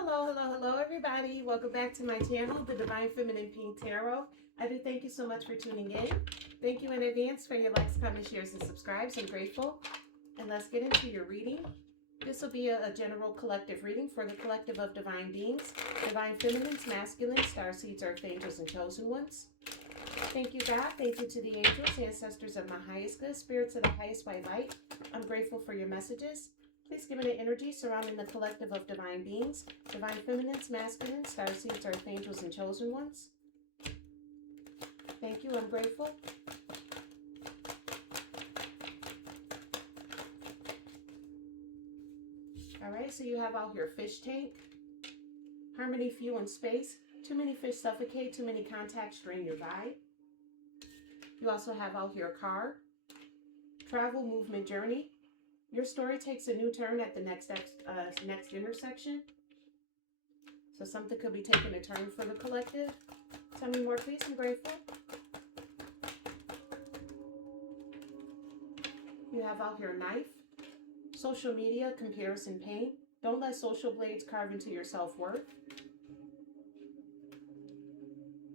Hello, everybody. Welcome back to my channel, The Divine Feminine Pink Tarot. I do thank you so much for tuning in. Thank you in advance for your likes, comments, shares, and subscribes. I'm grateful. And let's get into your reading. This will be a general collective reading for the collective of divine beings, divine feminines, masculines, starseeds, earth angels, and chosen ones. Thank you, God. Thank you to the angels, ancestors of my highest good, spirits of the highest white light. I'm grateful for your messages. Please give me the energy surrounding the collective of divine beings, divine feminines, masculines, starseeds, earth angels, and chosen ones. Thank you. I'm grateful. All right, so you have out here fish tank, harmony, fuel, and space. Too many fish suffocate, too many contacts drain your vibe. You also have out here car, travel, movement, journey. Your story takes a new turn at the next intersection. So something could be taking a turn for the collective. Tell me more, please. I'm grateful. You have out here knife, social media, comparison, pain. Don't let social blades carve into your self-worth.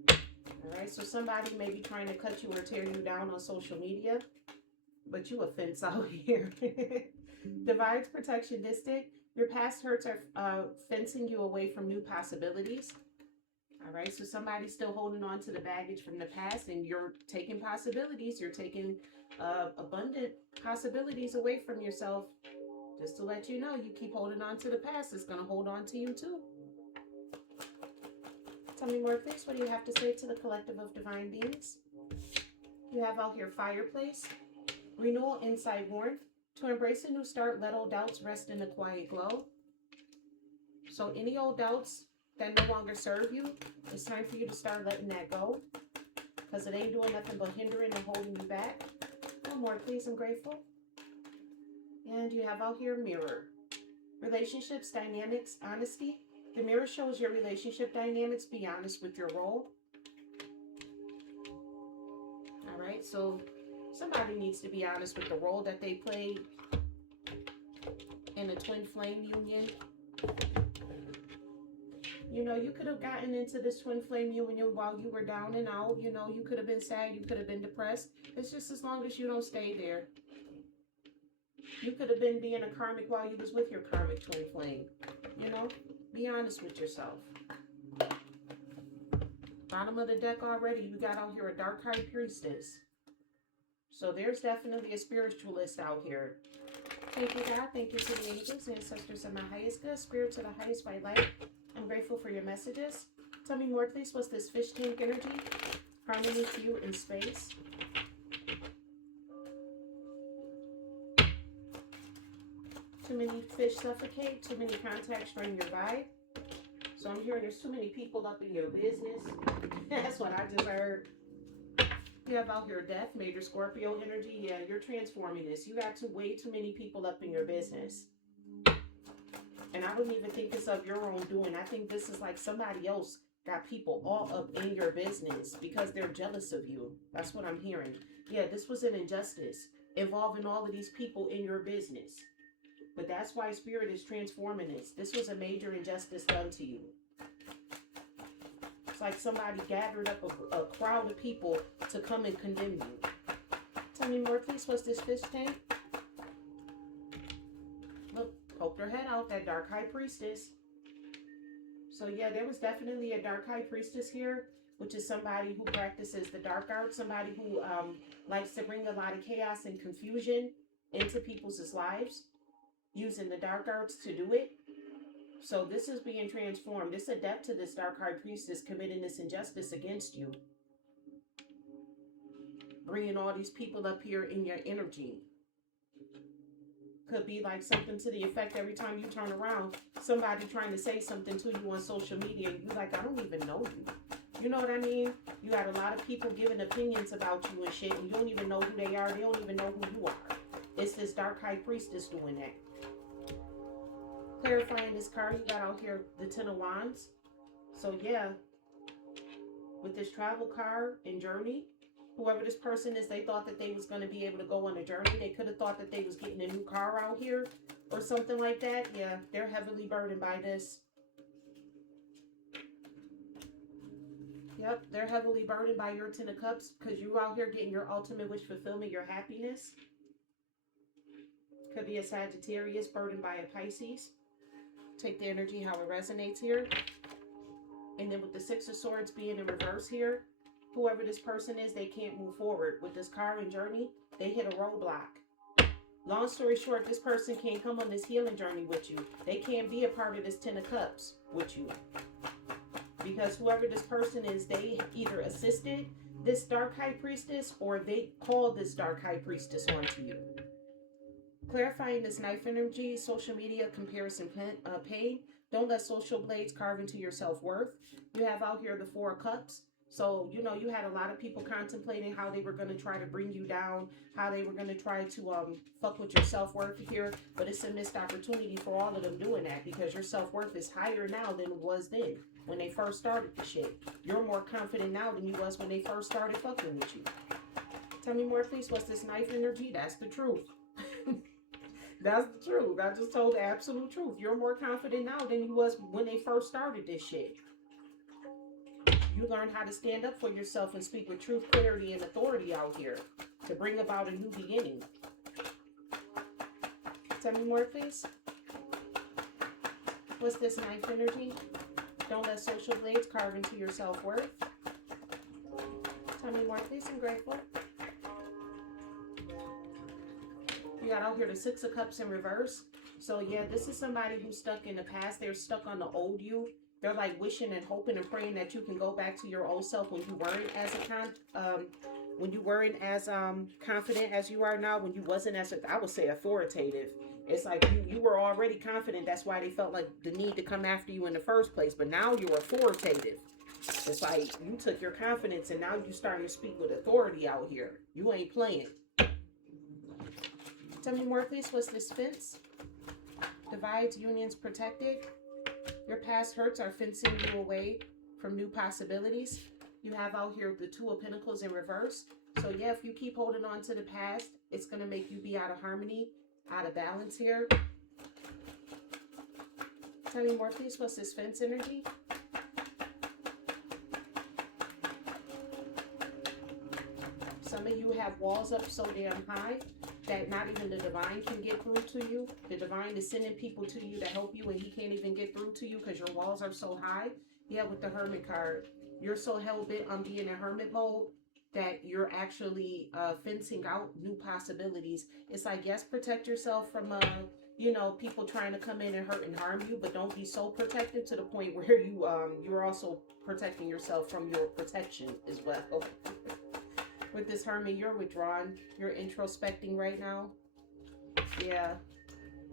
All right, so somebody may be trying to cut you or tear you down on social media, but you a fence out here. Divides, protection, distant. Your past hurts are fencing you away from new possibilities. All right, so somebody's still holding on to the baggage from the past, and you're taking possibilities. You're taking abundant possibilities away from yourself. Just to let you know, you keep holding on to the past, it's going to hold on to you too. Tell me more, please. What do you have to say to the collective of divine beings? You have out here fireplace, renewal, inside warmth. To embrace a new start, let old doubts rest in the quiet glow. So any old doubts that no longer serve you, it's time for you to start letting that go, because it ain't doing nothing but hindering and holding you back. One more, please. I'm grateful. And you have out here mirror, relationships, dynamics, honesty. The mirror shows your relationship dynamics. Be honest with your role. All right, so somebody needs to be honest with the role that they played in a twin flame union. You know, you could have gotten into this twin flame union while you were down and out. You know, you could have been sad, you could have been depressed. It's just as long as you don't stay there. You could have been being a karmic while you was with your karmic twin flame. You know, be honest with yourself. Bottom of the deck already, you got out here a dark high priestess. So there's definitely a spiritualist out here. Thank you, God. Thank you to the angels, ancestors of my highest good, spirits of the highest white light. I'm grateful for your messages. Tell me more, please. What's this fish tank energy? Harmony, fuel, and space. Too many fish suffocate. Too many contacts drain your vibe. So I'm hearing there's too many people up in your business. That's what I just heard. You have out here death, major Scorpio energy. Yeah, you're transforming this. You got way too many people up in your business. And I don't even think it's of your own doing. I think this is like somebody else got people all up in your business because they're jealous of you. That's what I'm hearing. Yeah, this was an injustice involving all of these people in your business. But that's why Spirit is transforming this. This was a major injustice done to you. It's like somebody gathered up a crowd of people to come and condemn you. Tell me more, please. What's this fish tank? Look, poked her head out, that dark high priestess. So yeah, there was definitely a dark high priestess here, which is somebody who practices the dark arts, somebody who likes to bring a lot of chaos and confusion into people's lives, using the dark arts to do it. So this is being transformed. This is a death to this dark high priestess committing this injustice against you. Bringing all these people up here in your energy. Could be like something to the effect every time you turn around, somebody trying to say something to you on social media. You're like, I don't even know you. You know what I mean? You got a lot of people giving opinions about you and shit, and you don't even know who they are. They don't even know who you are. It's this dark high priestess doing that. Clarifying this card, you got out here the Ten of Wands. So yeah, with this travel card and journey, whoever this person is, they thought that they was going to be able to go on a journey. They could have thought that they was getting a new car out here or something like that. Yeah, they're heavily burdened by this. Yep, they're heavily burdened by your Ten of Cups because you out here getting your ultimate wish fulfillment, your happiness. Could be a Sagittarius burdened by a Pisces. Take the energy how it resonates here. And then with the Six of Swords being in reverse here, whoever this person is, they can't move forward. With this car and journey, they hit a roadblock. Long story short, this person can't come on this healing journey with you. They can't be a part of this Ten of Cups with you. Because whoever this person is, they either assisted this Dark High Priestess or they called this Dark High Priestess onto you. Clarifying this knife energy, social media comparison pain. Don't let social blades carve into your self-worth. You have out here the Four of Cups. So, you know, you had a lot of people contemplating how they were going to try to bring you down, how they were going to try to fuck with your self-worth here. But it's a missed opportunity for all of them doing that because your self-worth is higher now than it was then when they first started the shit. You're more confident now than you was when they first started fucking with you. Tell me more, please. What's this knife energy? That's the truth. That's the truth. I just told the absolute truth. You're more confident now than you was when they first started this shit. You learn how to stand up for yourself and speak with truth, clarity, and authority out here to bring about a new beginning. Tell me more, please. What's this knife energy? Don't let social blades carve into your self-worth. Tell me more, please. I'm grateful. You got out here the Six of Cups in reverse. So yeah, this is somebody who's stuck in the past. They're stuck on the old you. They're like wishing and hoping and praying that you can go back to your old self when you weren't as confident as you are now, when you wasn't as, I would say, authoritative. It's like you were already confident. That's why they felt like the need to come after you in the first place. But now you're authoritative. It's like you took your confidence and now you're starting to speak with authority out here. You ain't playing. Tell me more, please. What's this fence? Divides, unions, protected. Your past hurts are fencing you away from new possibilities. You have out here the Two of Pentacles in reverse. So yeah, if you keep holding on to the past, it's going to make you be out of harmony, out of balance here. Tell me more, please. What's this fence energy? Some of you have walls up so damn high that not even the divine can get through to you. The divine is sending people to you to help you and he can't even get through to you because your walls are so high. Yeah, with the Hermit card, you're so hell-bent on being in hermit mode that you're actually fencing out new possibilities. It's like, yes, protect yourself from, you know, people trying to come in and hurt and harm you, but don't be so protective to the point where you're also protecting yourself from your protection as well. With this Hermit, you're withdrawn. You're introspecting right now. Yeah.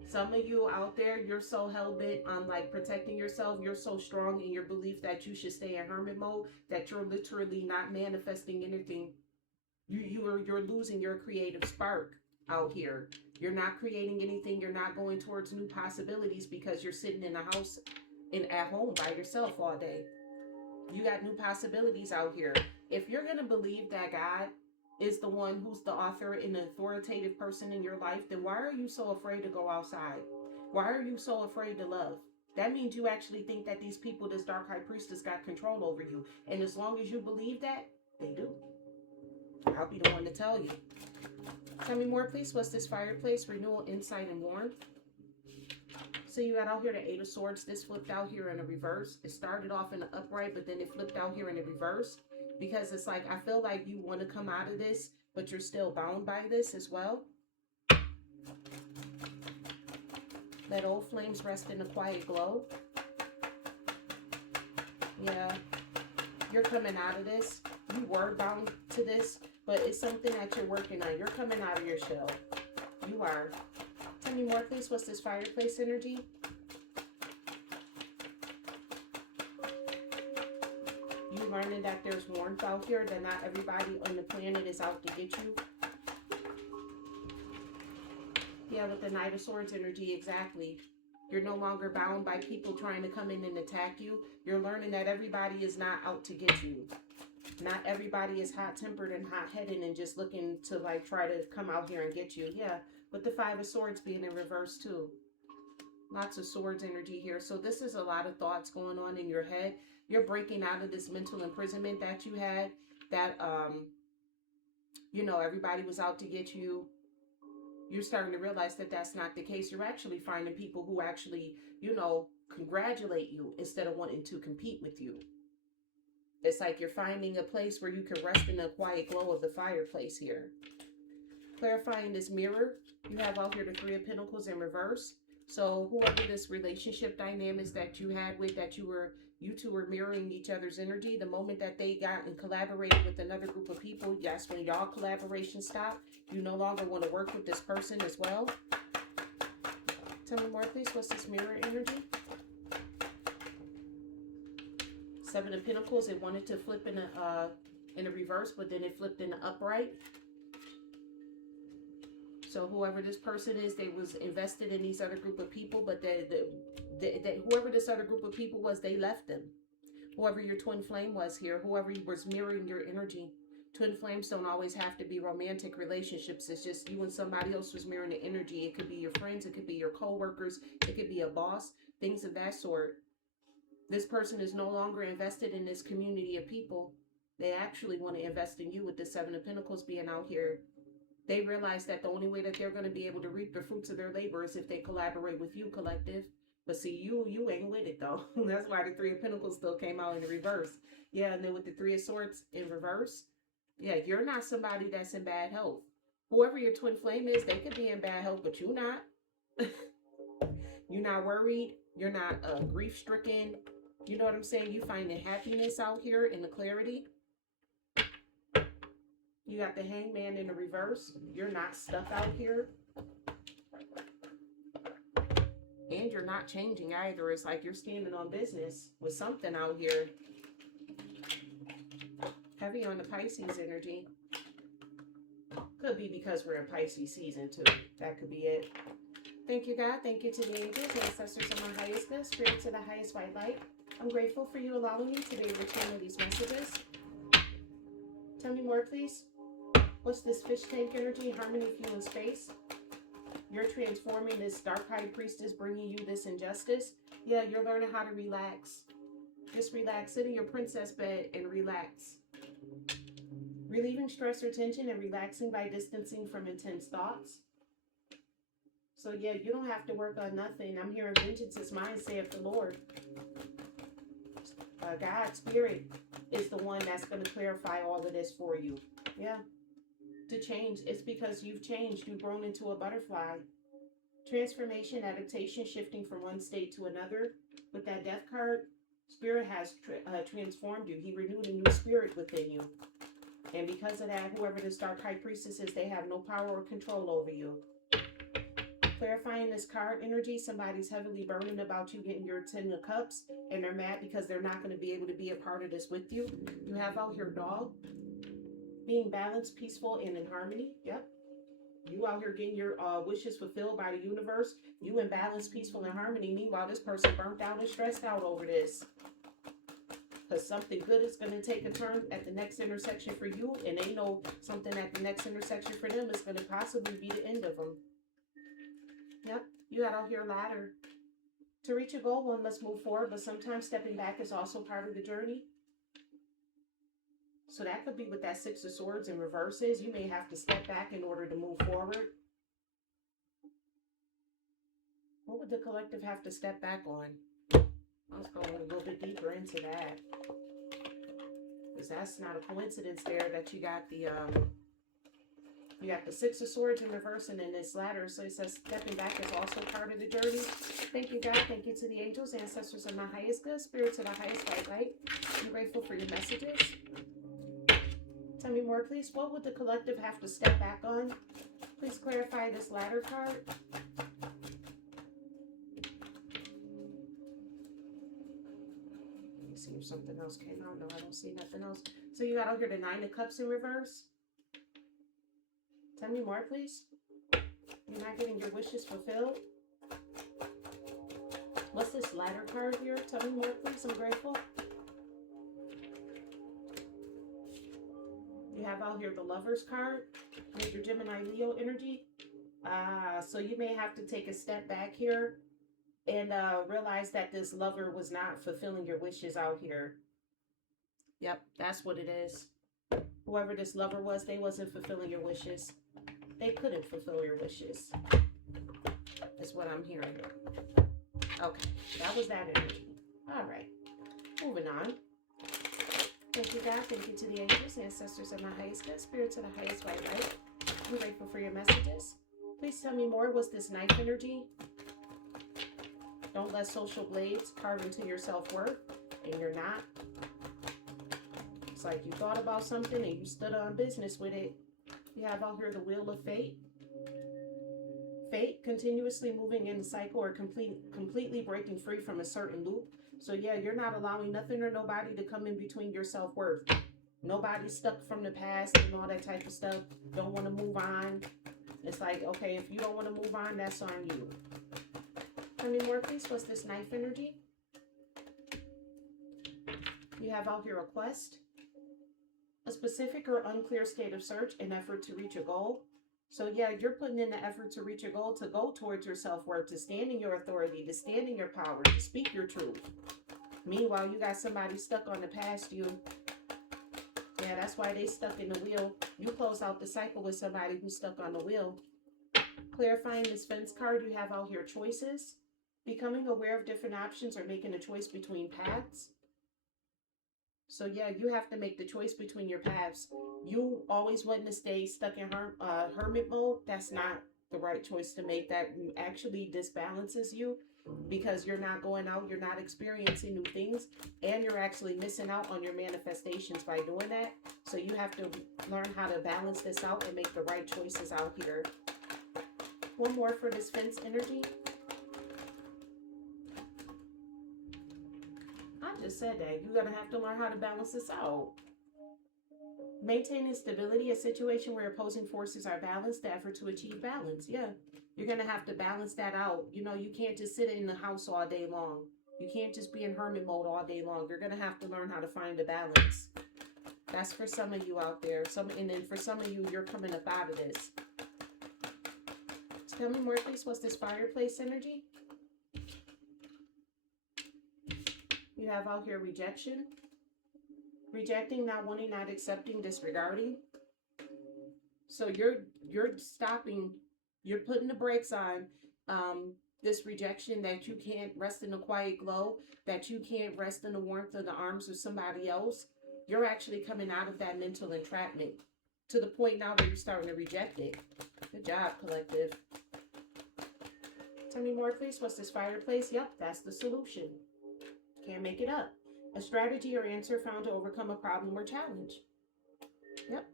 Some of you out there, you're so hell-bent on like protecting yourself. You're so strong in your belief that you should stay in hermit mode that you're literally not manifesting anything. You're losing your creative spark out here. You're not creating anything. You're not going towards new possibilities because you're sitting in the house and at home by yourself all day. You got new possibilities out here. If you're going to believe that God is the one who's the author and the authoritative person in your life, then why are you so afraid to go outside? Why are you so afraid to love? That means you actually think that these people, this Dark High Priestess, got control over you. And as long as you believe that, they do. I'll be the one to tell you. Tell me more, please. What's this fireplace? Renewal, insight, and warmth. So you got out here the Eight of Swords. This flipped out here in a reverse. It started off in the upright, but then it flipped out here in the reverse. Because it's like, I feel like you want to come out of this, but you're still bound by this as well. Let old flames rest in a quiet glow. Yeah. You're coming out of this. You were bound to this, but it's something that you're working on. You're coming out of your shell. You are. Tell me more, please. What's this fireplace energy? You learning that there's warmth out here, that not everybody on the planet is out to get you. Yeah, with the Knight of Swords energy, exactly. You're no longer bound by people trying to come in and attack you. You're learning that everybody is not out to get you. Not everybody is hot-tempered and hot-headed and just looking to like try to come out here and get you. Yeah, with the Five of Swords being in reverse too. Lots of swords energy here. So this is a lot of thoughts going on in your head. You're breaking out of this mental imprisonment that you had, that, you know, everybody was out to get you. You're starting to realize that that's not the case. You're actually finding people who actually, you know, congratulate you instead of wanting to compete with you. It's like you're finding a place where you can rest in the quiet glow of the fireplace here. Clarifying this mirror, you have out here the Three of Pentacles in reverse. So whoever this relationship dynamics that you had with, that you two were mirroring each other's energy, the moment that they got and collaborated with another group of people, that's when y'all collaboration stopped. You no longer want to work with this person as well. Tell me more, please. What's this mirror energy? Seven of Pentacles. It wanted to flip in a reverse, but then it flipped in the upright. So whoever this person is, they was invested in these other group of people, but whoever this other group of people was, they left them. Whoever your twin flame was here, whoever was mirroring your energy. Twin flames don't always have to be romantic relationships. It's just you and somebody else was mirroring the energy. It could be your friends. It could be your co-workers. It could be a boss. Things of that sort. This person is no longer invested in this community of people. They actually want to invest in you with the Seven of Pentacles being out here. They realize that the only way that they're going to be able to reap the fruits of their labor is if they collaborate with you, collective. But see, you ain't with it, though. That's why the Three of Pentacles still came out in the reverse. Yeah, and then with the Three of Swords in reverse, yeah, you're not somebody that's in bad health. Whoever your twin flame is, they could be in bad health, but you're not. You're not worried. You're not grief-stricken. You know what I'm saying? You finding happiness out here in the clarity. You got the Hangman in the reverse. You're not stuck out here. And you're not changing either. It's like you're standing on business with something out here. Heavy on the Pisces energy. Could be because we're in Pisces season too. That could be it. Thank you, God. Thank you to the angels, ancestors of my highest good, spirits of the highest white light. I'm grateful for you allowing me to be able to channel these messages. Tell me more, please. What's this fish tank energy? Harmony, fuel, and space. You're transforming this dark high priestess, bringing you this injustice. Yeah, you're learning how to relax. Just relax. Sit in your princess bed and relax. Relieving stress or tension and relaxing by distancing from intense thoughts. So yeah, you don't have to work on nothing. I'm hearing vengeance is mine, saith the Lord. God, Spirit, is the one that's going to clarify all of this for you. Yeah. To change. It's because you've changed. You've grown into a butterfly. Transformation, adaptation, shifting from one state to another. With that Death card, Spirit has transformed you. He renewed a new spirit within you. And because of that, whoever this dark high priestess is, they have no power or control over you. Clarifying this card energy, somebody's heavily burdened about you getting your 10 of cups, and they're mad because they're not going to be able to be a part of this with you. You have out here dog. Being balanced, peaceful, and in harmony. Yep. You out here getting your wishes fulfilled by the universe. You in balance, peaceful, and harmony. Meanwhile, this person burnt out and stressed out over this. Because something good is going to take a turn at the next intersection for you. And they know something at the next intersection for them is going to possibly be the end of them. Yep. You got out here ladder. To reach a goal, one must move forward. But sometimes stepping back is also part of the journey. So that could be with that Six of Swords in reverses. You may have to step back in order to move forward. What would the collective have to step back on? Let's go a little bit deeper into that. Because that's not a coincidence there that you got the Six of Swords in reverse and then this ladder. So it says stepping back is also part of the journey. Thank you, God. Thank you to the angels, ancestors of my highest good, spirits of the highest white light. I'm grateful for your messages. Tell me more, please. What would the collective have to step back on? Please clarify this ladder card. Let me see if something else came out. No, I don't see nothing else. So you got out here the Nine of Cups in reverse. Tell me more, please. You're not getting your wishes fulfilled. What's this ladder card here? Tell me more, please. I'm grateful. You have out here the Lovers card. Major Gemini Leo energy. So you may have to take a step back here and realize that this lover was not fulfilling your wishes out here. Yep, that's what it is. Whoever this lover was, they wasn't fulfilling your wishes. They couldn't fulfill your wishes. Is what I'm hearing. Okay, that was that energy. All right, moving on. Thank you, God. Thank you to the angels, ancestors of my highest good, spirits of the highest white light. I'm grateful for your messages. Please tell me more. Was this knife energy? Don't let social blades carve into your self-worth, and you're not. It's like you thought about something and you stood on business with it. You have out here the wheel of fate. Fate, continuously moving in the cycle or completely breaking free from a certain loop. So yeah, you're not allowing nothing or nobody to come in between your self-worth. Nobody's stuck from the past and all that type of stuff. Don't want to move on. It's like, okay, if you don't want to move on, that's on you. Tell me more, please. What's this knife energy? You have out here a quest, a specific or unclear state of search, an effort to reach a goal. So yeah, you're putting in the effort to reach a goal, to go towards your self-worth, to stand in your authority, to stand in your power, to speak your truth. Meanwhile, you got somebody stuck on the past you. Yeah, that's why they stuck in the wheel. You close out the cycle with somebody who's stuck on the wheel. Clarifying this fence card, you have out here choices. Becoming aware of different options or making a choice between paths. So yeah, you have to make the choice between your paths. You always wanting to stay stuck in hermit mode. That's not the right choice to make. That actually disbalances you because you're not going out, you're not experiencing new things, and you're actually missing out on your manifestations by doing that. So you have to learn how to balance this out and make the right choices out here. One more for this fence energy. I just said that. You're going to have to learn how to balance this out. Maintaining stability, a situation where opposing forces are balanced, the effort to achieve balance. Yeah, you're going to have to balance that out. You know, you can't just sit in the house all day long. You can't just be in hermit mode all day long. You're going to have to learn how to find a balance. That's for some of you out there. And then for some of you, you're coming up out of this. Tell me more, please. What's this fireplace energy? You have out here rejection. Rejecting, not wanting, not accepting, disregarding. So you're stopping, you're putting the brakes on this rejection, that you can't rest in the quiet glow, that you can't rest in the warmth of the arms of somebody else. You're actually coming out of that mental entrapment to the point now where you're starting to reject it. Good job, collective. Tell me more, please. What's this fireplace? Yep, that's the solution. Can't make it up. A strategy or answer found to overcome a problem or challenge. Yep.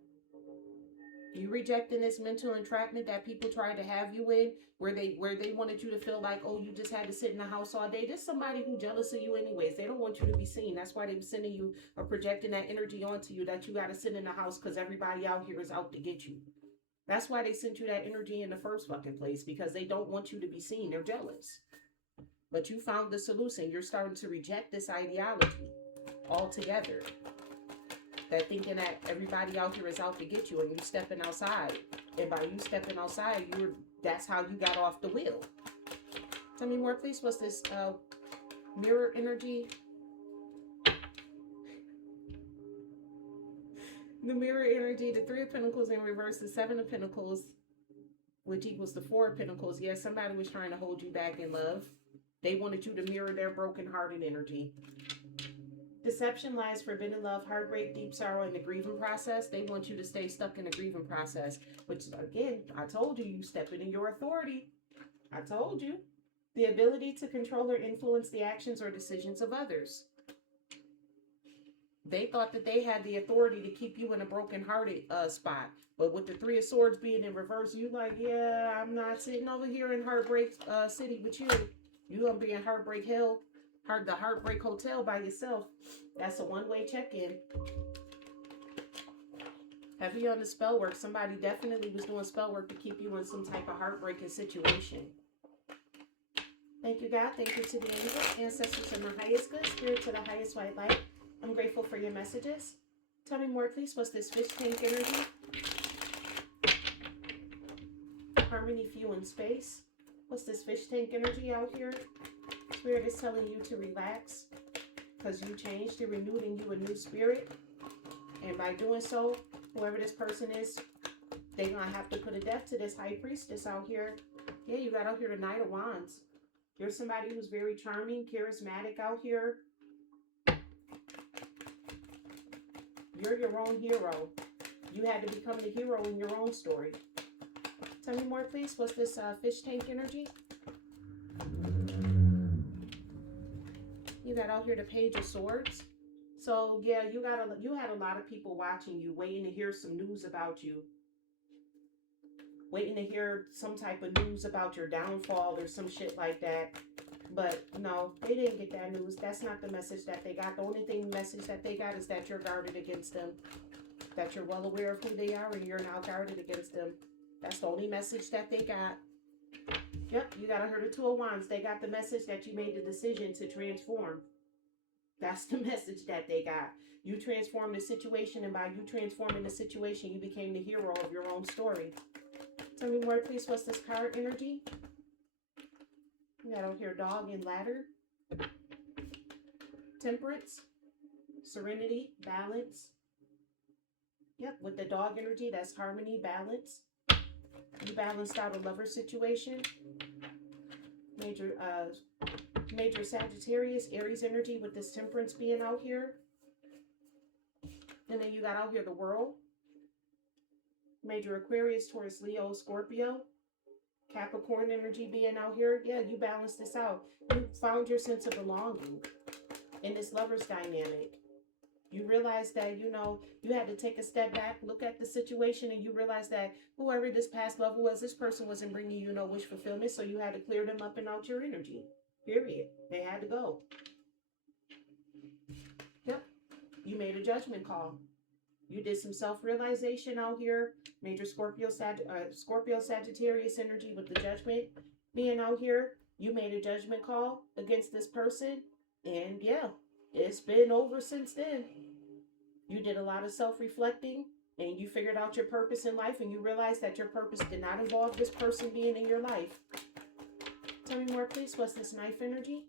You rejecting this mental entrapment that people tried to have you in, where they wanted you to feel like, oh, you just had to sit in the house all day. There's somebody who's jealous of you anyways. They don't want you to be seen. That's why they're sending you or projecting that energy onto you that you got to sit in the house because everybody out here is out to get you. That's why they sent you that energy in the first fucking place, because they don't want you to be seen. They're jealous. But you found the solution. You're starting to reject this ideology altogether. That thinking that everybody out here is out to get you and you stepping outside. And by you stepping outside, that's how you got off the wheel. Tell me more, please. What's this mirror energy? The mirror energy, the 3 of Pentacles in reverse, the 7 of Pentacles, which equals the 4 of Pentacles. Yes, somebody was trying to hold you back in love. They wanted you to mirror their broken-hearted energy. Deception, lies, forbidden love, heartbreak, deep sorrow, and the grieving process. They want you to stay stuck in the grieving process. Which, again, I told you, you stepping in your authority. I told you. The ability to control or influence the actions or decisions of others. They thought that they had the authority to keep you in a broken-hearted spot. But with the 3 of Swords being in reverse, you like, yeah, I'm not sitting over here in Heartbreak City with you. You gonna be in Heartbreak Hill, the Heartbreak Hotel by yourself. That's a one-way check-in. Heavy on the spell work. Somebody definitely was doing spell work to keep you in some type of heartbreaking situation. Thank you, God. Thank you to the angels, ancestors of the highest good, spirits of the highest white light. I'm grateful for your messages. Tell me more, please. What's this fish tank energy? Harmony, few, and space. What's this fish tank energy out here? Spirit is telling you to relax because you changed. You're renewed in you a new spirit. And by doing so, whoever this person is, they're going to have to put a death to this high priestess out here. Yeah, you got out here the Knight of Wands. You're somebody who's very charming, charismatic out here. You're your own hero. You had to become the hero in your own story. Tell me more, please. What's this fish tank energy? You got out here the Page of Swords. So yeah, you had a lot of people watching you, waiting to hear some news about you. Waiting to hear some type of news about your downfall or some shit like that. But no, they didn't get that news. That's not the message that they got. The only message that they got is that you're guarded against them. That you're well aware of who they are and you're now guarded against them. That's the only message that they got. Yep, you got to hear the Two of Wands. They got the message that you made the decision to transform. That's the message that they got. You transformed the situation, and by you transforming the situation, you became the hero of your own story. Tell me more, please. What's this card energy? You got over here Dog and Ladder. Temperance. Serenity. Balance. Yep, with the dog energy, that's harmony, balance. You balanced out a lover situation. Major Sagittarius, Aries energy with this Temperance being out here. And then you got out here the World. Major Aquarius, Taurus, Leo, Scorpio. Capricorn energy being out here. Yeah, you balanced this out. You found your sense of belonging in this lover's dynamic. You realize that, you know, you had to take a step back, look at the situation, and you realize that whoever this past lover was, this person wasn't bringing you no wish fulfillment, so you had to clear them up and out your energy. Period. They had to go. Yep. You made a judgment call. You did some self-realization out here. Major Scorpio Sagittarius energy with the Judgment being out here. You made a judgment call against this person. And yeah, it's been over since then. You did a lot of self-reflecting and you figured out your purpose in life, and you realized that your purpose did not involve this person being in your life. Tell me more, please. What's this Knife energy?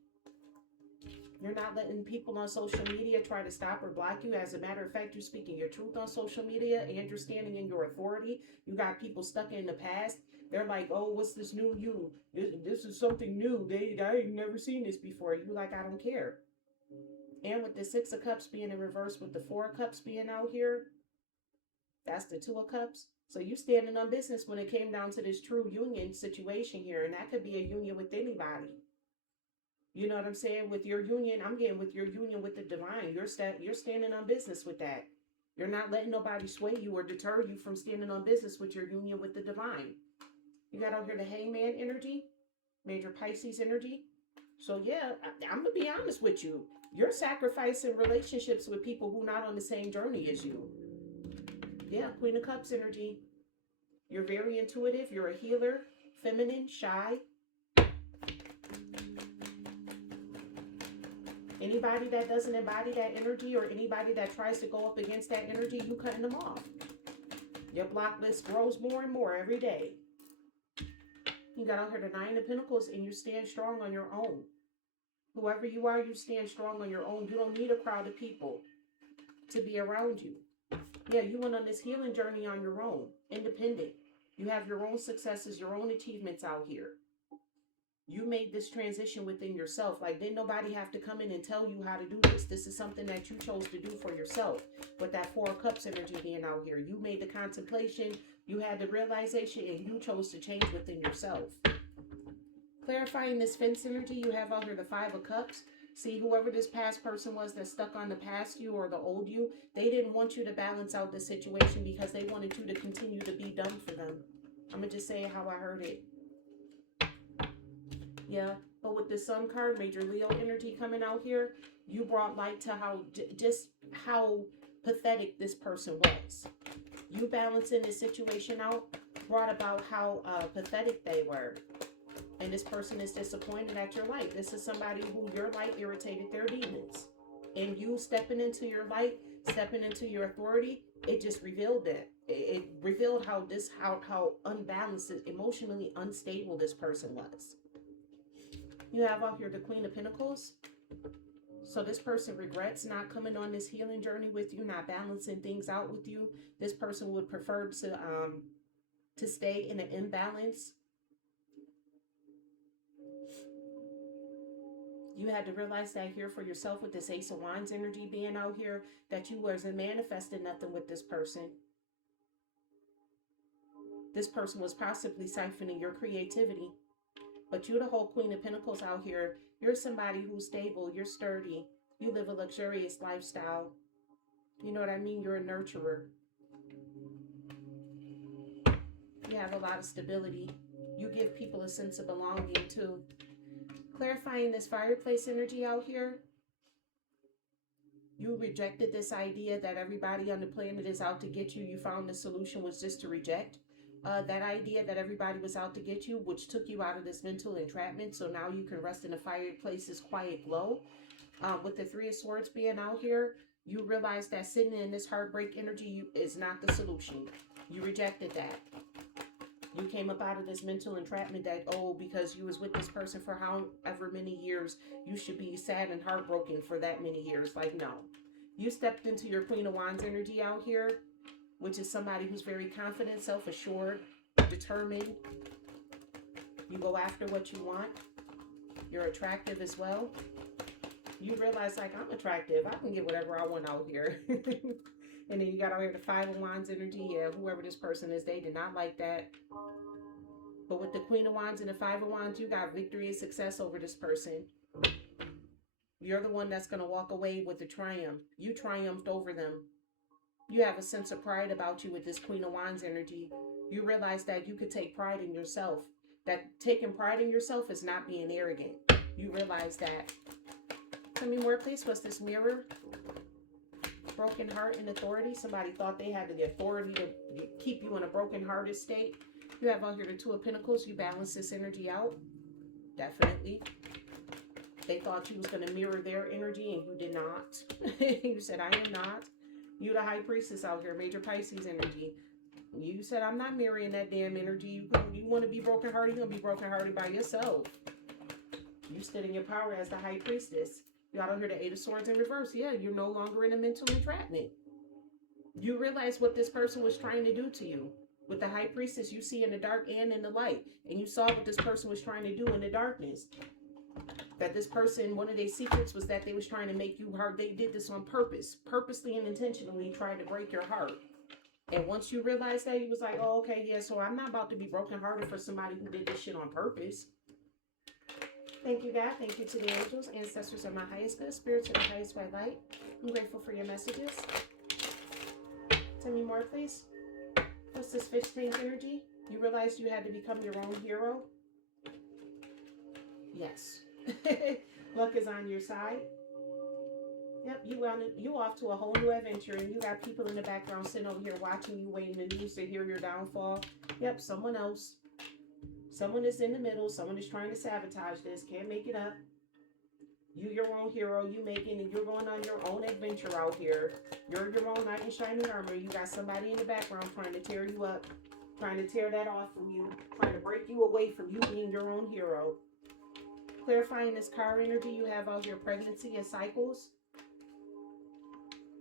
You're not letting people on social media try to stop or block you. As a matter of fact, you're speaking your truth on social media and you're standing in your authority. You got people stuck in the past. They're like, oh, what's this new you? This is something new. I ain't never seen this before. You like, I don't care. And with the Six of Cups being in reverse with the Four of Cups being out here, that's the Two of Cups. So you standing on business when it came down to this true union situation here. And that could be a union with anybody. You know what I'm saying? With your union, I'm getting with your union with the divine. You're standing on business with that. You're not letting nobody sway you or deter you from standing on business with your union with the divine. You got out here the Hangman energy, Major Pisces energy. So yeah, I'm going to be honest with you. You're sacrificing relationships with people who are not on the same journey as you. Yeah, Queen of Cups energy. You're very intuitive. You're a healer, feminine, shy. Anybody that doesn't embody that energy or anybody that tries to go up against that energy, you cutting them off. Your block list grows more and more every day. You got out here the Nine of Pentacles and you stand strong on your own. Whoever you are, you stand strong on your own. You don't need a crowd of people to be around you. Yeah, you went on this healing journey on your own, independent. You have your own successes, your own achievements out here. You made this transition within yourself. Like, didn't nobody have to come in and tell you how to do this? This is something that you chose to do for yourself. With that Four of Cups energy being out here, you made the contemplation, you had the realization, and you chose to change within yourself. Clarifying this fence energy, you have out here the Five of Cups. See, whoever this past person was that stuck on the past you or the old you, they didn't want you to balance out the situation because they wanted you to continue to be done for them. I'm going to just say it how I heard it. Yeah, but with the Sun card, Major Leo energy coming out here, you brought light to just how pathetic this person was. You balancing this situation out brought about how pathetic they were. And this person is disappointed at your light. This is somebody who your light irritated their demons. And you stepping into your light, stepping into your authority, it just revealed that. it revealed how unbalanced, emotionally unstable this person was. You have out here the Queen of Pentacles. So this person regrets not coming on this healing journey with you, not balancing things out with you. This person would prefer to stay in an imbalance. You had to realize that here for yourself with this Ace of Wands energy being out here, that you wasn't manifesting nothing with this person. This person was possibly siphoning your creativity. But you're the whole Queen of Pentacles out here. You're somebody who's stable. You're sturdy. You live a luxurious lifestyle. You know what I mean? You're a nurturer. You have a lot of stability. You give people a sense of belonging too. Clarifying this fireplace energy out here. You rejected this idea that everybody on the planet is out to get you. You found the solution was just to reject that idea that everybody was out to get you, which took you out of this mental entrapment. So now you can rest in the fireplace's quiet glow. With the Three of Swords being out here, you realize that sitting in this heartbreak energy is not the solution. You rejected that. You came up out of this mental entrapment that, oh, because you was with this person for however many years, you should be sad and heartbroken for that many years. Like, no. You stepped into your Queen of Wands energy out here, which is somebody who's very confident, self-assured, determined. You go after what you want. You're attractive as well. You realize, like, I'm attractive. I can get whatever I want out here. And then you got out here the Five of Wands energy. Yeah, whoever this person is, they did not like that. But with the Queen of Wands and the Five of Wands, you got victory and success over this person. You're the one that's going to walk away with the triumph. You triumphed over them. You have a sense of pride about you with this Queen of Wands energy. You realize that you could take pride in yourself. That taking pride in yourself is not being arrogant. You realize that. Tell me more, please. What's this mirror? Broken heart and authority. Somebody thought they had the authority to keep you in a broken-hearted state. You have out here the Two of Pentacles. You balance this energy out. Definitely. They thought you was going to mirror their energy and you did not. You said, I am not. You the High Priestess out here. Major Pisces energy. You said, I'm not mirroring that damn energy. You want to be brokenhearted, you're going to be brokenhearted by yourself. You stood in your power as the High Priestess. You got out here the Eight of Swords in reverse. Yeah, you're no longer in a mental entrapment. You realize what this person was trying to do to you. With the High Priestess, you see in the dark and in the light. And you saw what this person was trying to do in the darkness. That this person, one of their secrets was that they was trying to make you hurt. They did this on purpose. Purposely and intentionally trying to break your heart. And once you realize that, you was like, oh, okay, yeah, so I'm not about to be brokenhearted for somebody who did this shit on purpose. Thank you, God. Thank you to the angels, ancestors of my highest good, spirits of the highest white light. I'm grateful for your messages. Tell me more, please. What's this fish tank energy? You realized you had to become your own hero? Yes. Luck is on your side. Yep, you off to a whole new adventure, and you got people in the background sitting over here watching you, waiting the news to hear your downfall. Yep, someone else. Someone is in the middle. Someone is trying to sabotage this. Can't make it up. You your own hero. You making and you're going on your own adventure out here. You're your own knight in shining armor. You got somebody in the background trying to tear you up, trying to tear that off from you, trying to break you away from you being your own hero. Clarifying this car energy, you have out here pregnancy and cycles.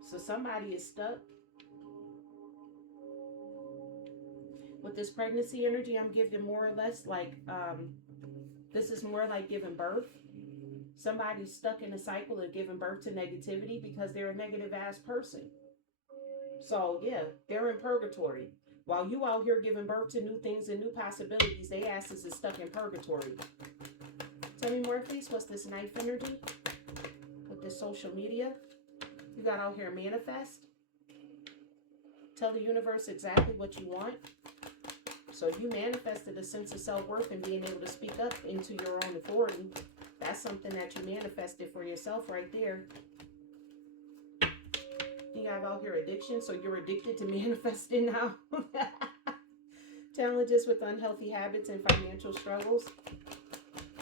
So somebody is stuck. With this pregnancy energy, I'm giving more or less like, this is more like giving birth. Somebody's stuck in a cycle of giving birth to negativity because they're a negative ass person. So yeah, they're in purgatory. While you out here giving birth to new things and new possibilities, they asses is stuck in purgatory. Tell me more, please. What's this knife energy? With this social media. You got out here manifest. Tell the universe exactly what you want. So you manifested a sense of self-worth and being able to speak up into your own authority. That's something that you manifested for yourself right there. You have out here addiction, so you're addicted to manifesting now. Challenges with unhealthy habits and financial struggles.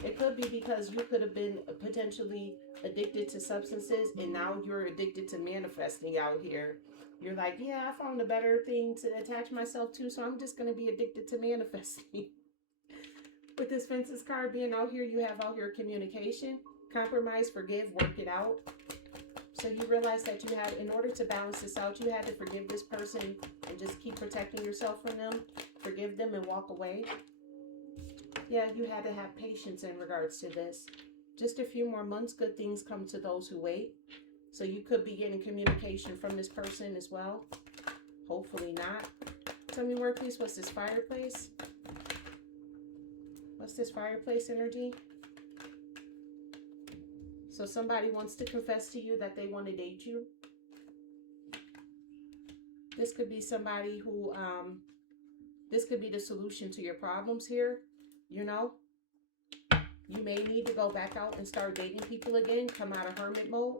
It could be because you could have been potentially addicted to substances and now you're addicted to manifesting out here. You're like, yeah, I found a better thing to attach myself to, so I'm just going to be addicted to manifesting. With this fences card being out here, you have out here communication, compromise, forgive, work it out. So you realize that you had, in order to balance this out, you had to forgive this person and just keep protecting yourself from them. Forgive them and walk away. Yeah, you had to have patience in regards to this. Just a few more months, good things come to those who wait. So you could be getting communication from this person as well. Hopefully not. Tell me more, please. What's this fireplace? What's this fireplace energy? So somebody wants to confess to you that they want to date you. This could be somebody who, this could be the solution to your problems here. You know, you may need to go back out and start dating people again. Come out of hermit mode.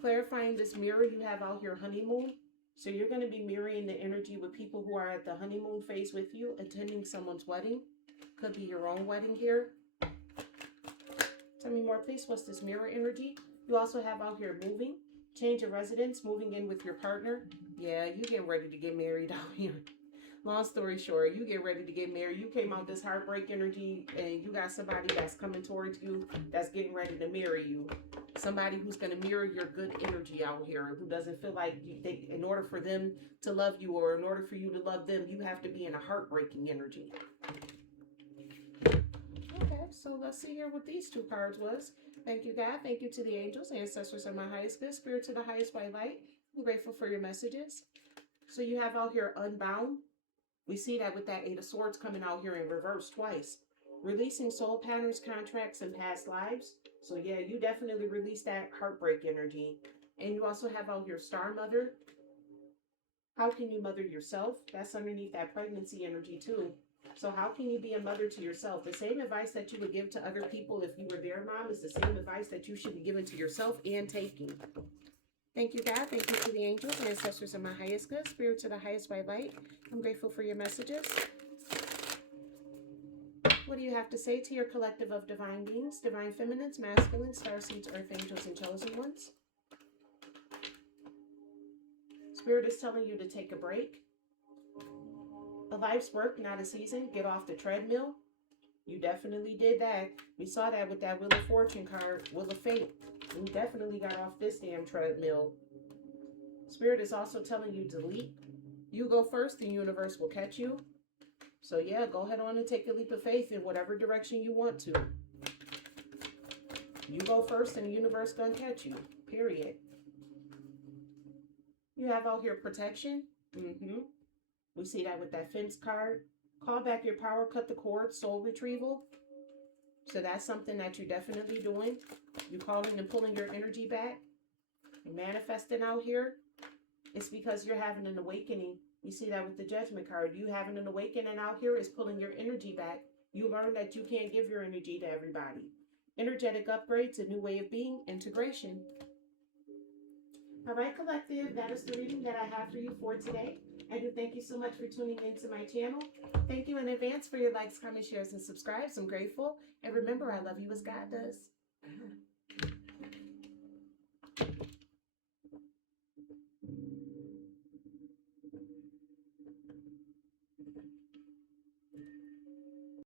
Clarifying this mirror, you have out here honeymoon. So you're going to be mirroring the energy with people who are at the honeymoon phase with you, attending someone's wedding. Could be your own wedding here. Tell me more, please. What's this mirror energy? You also have out here moving, change of residence, moving in with your partner. Yeah, you getting ready to get married out here. Long story short, you get ready to get married. You came out this heartbreak energy and you got somebody that's coming towards you that's getting ready to marry you. Somebody who's going to mirror your good energy out here, who doesn't feel like in order for them to love you or in order for you to love them, you have to be in a heartbreaking energy. Okay, so let's see here what these two cards was. Thank you, God. Thank you to the angels, ancestors, and my highest good, spirit to the highest white light. I'm grateful for your messages. So you have out here unbound. We see that with that Eight of Swords coming out here in reverse twice. Releasing soul patterns, contracts, and past lives. So yeah, you definitely release that heartbreak energy. And you also have out here Star Mother. How can you mother yourself? That's underneath that pregnancy energy too. So how can you be a mother to yourself? The same advice that you would give to other people if you were their mom is the same advice that you should be giving to yourself and taking. Thank you, God. Thank you to the angels, ancestors, and my highest good, spirit to the highest white light. I'm grateful for your messages. What do you have to say to your collective of divine beings, divine feminines, masculines, starseeds, earth angels, and chosen ones? Spirit is telling you to take a break. A life's work, not a season. Get off the treadmill. You definitely did that. We saw that with that Wheel of Fortune card, Wheel of Fate. You definitely got off this damn treadmill. Spirit is also telling you to leap. You go first, the universe will catch you. So yeah, go ahead on and take a leap of faith in whatever direction you want to. You go first and the universe gonna catch you. Period. You have out here protection. We see that with that fence card. Call back your power, cut the cord, soul retrieval. So that's something that you're definitely doing. You're calling and pulling your energy back. You're manifesting out here. It's because you're having an awakening. You see that with the Judgment card. You having an awakening out here is pulling your energy back. You learn that you can't give your energy to everybody. Energetic upgrades, a new way of being, integration. All right, collective, that is the reading that I have for you for today. I do thank you so much for tuning into my channel. Thank you in advance for your likes, comments, shares, and subscribes. I'm grateful. And remember, I love you as God does.